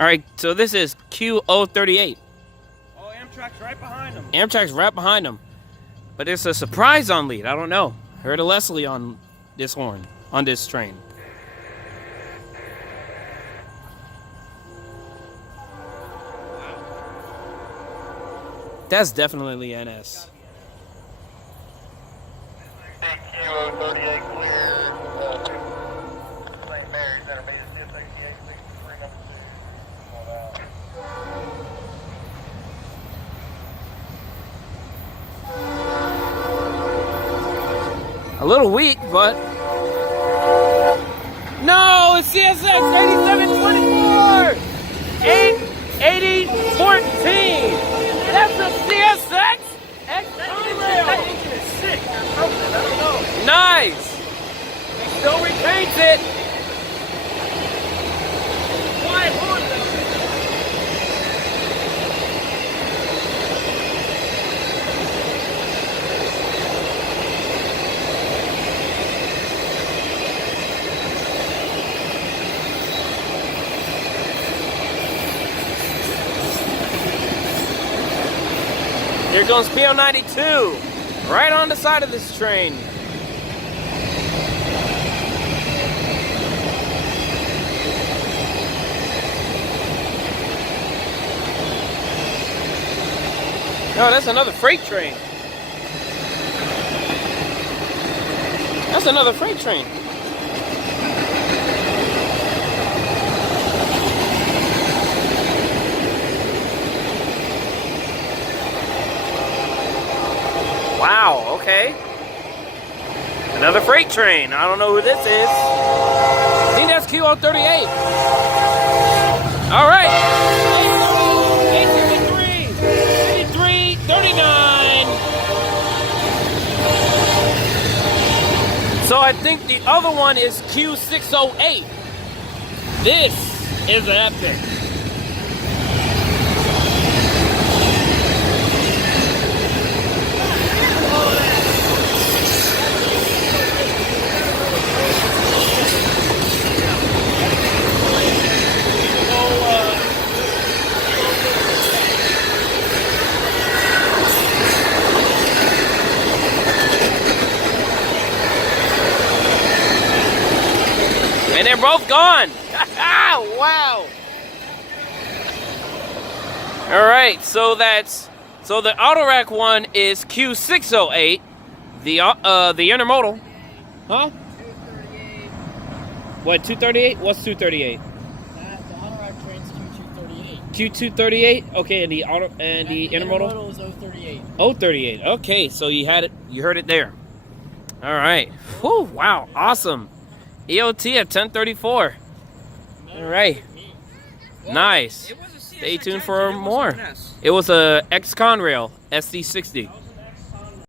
All right, so this is Q038. Oh, Amtrak's right behind them. Amtrak's right behind them. But it's a surprise on lead. I don't know. Heard a Leslie on this horn, on this train. That's definitely NS. Q038 clear. St. Mary's gonna be a 58 3 number 2. A little weak, but no, it's CSX 8724, 88014. That's the CSX X Conrail. That engine is sick or something. I don't know. Nice. He still retains it. Why horn though? Here goes PO92, right on the side of this train. No, that's another freight train. That's another freight train. Wow, okay. Another freight train. I don't know who this is. I think that's Q038. All right. 853, 53, 39. So I think the other one is Q608. This is epic. And they're both gone. Wow. All right, so the autorack one is Q608, the intermodal. Huh? 238. What, 238? What's 238? The autorack train's Q238. Q238? Okay, and the intermodal? Intermodal is 038. 038. Okay, so you heard it there. All right. Whew, wow, awesome. EoT at 1034. All right. Nice. Stay tuned for more. It was a X Conrail SD60.